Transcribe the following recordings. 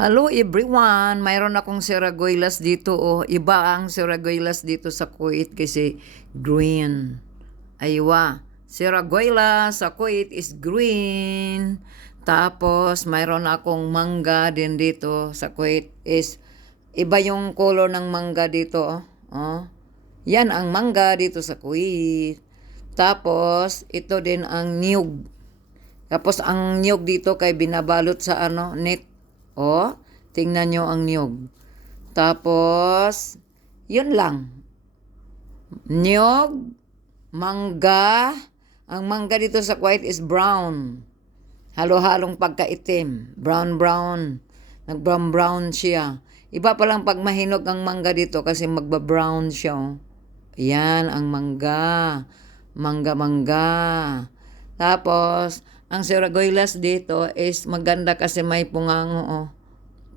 Hello everyone! Mayroon akong siraguelas dito. Oh. Iba ang siraguelas dito sa Kuwait kasi green. Aywa. Siraguelas sa Kuwait is green. Tapos mayroon akong mangga din dito sa Kuwait is iba yung color ng mangga dito. Oh. oh. Yan ang mangga dito sa Kuwait. Tapos ito din ang niyog. Tapos ang niyog dito kay binabalot sa ano, net. O, tingnan nyo ang niyog. Tapos, yun lang. Niyog, mangga. Ang mangga dito sa Kuwait is brown. Halo-halong pagkaitim. Brown-brown. Nag-brown-brown siya. Iba pa lang pag mahinog ang mangga dito kasi magba-brown siya. oh. Yan ang mangga. Mangga-mangga. Tapos, ang siragoylas dito is maganda kasi may pungango. Oh.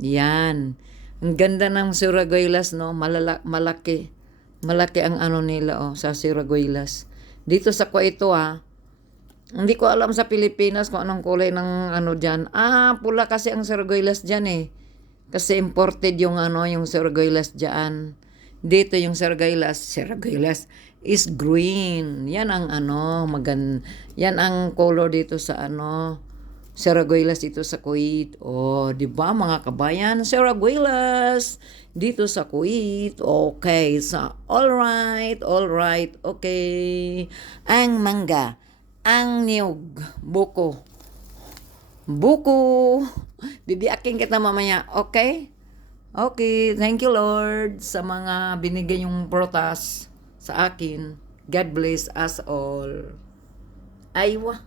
Yan. Ang ganda ng siragoylas, no? Malala- malaki. Malaki ang ano nila, oh, sa siragoylas. Dito sa Kuwaito, ah. Hindi ko alam sa Pilipinas kung anong kulay ng ano dyan. Ah, pula kasi ang siragoylas dyan, eh. Kasi imported yung ano, yung siragoylas dyan. Dito yung siragoylas, siragoylas is green. Yan ang ano, magan yan ang color dito sa ano, siragoylas dito sa Kuwait. Oh, 'di ba mga kabayan? Siragoylas dito sa Kuwait. Okay, so all right, all right. Okay. Ang mangga, ang niyog, buko. Buko. Bibiyakin kita mamaya, okay? Okay, thank you Lord sa mga binigay yung protas sa akin. God bless us all. Aywa.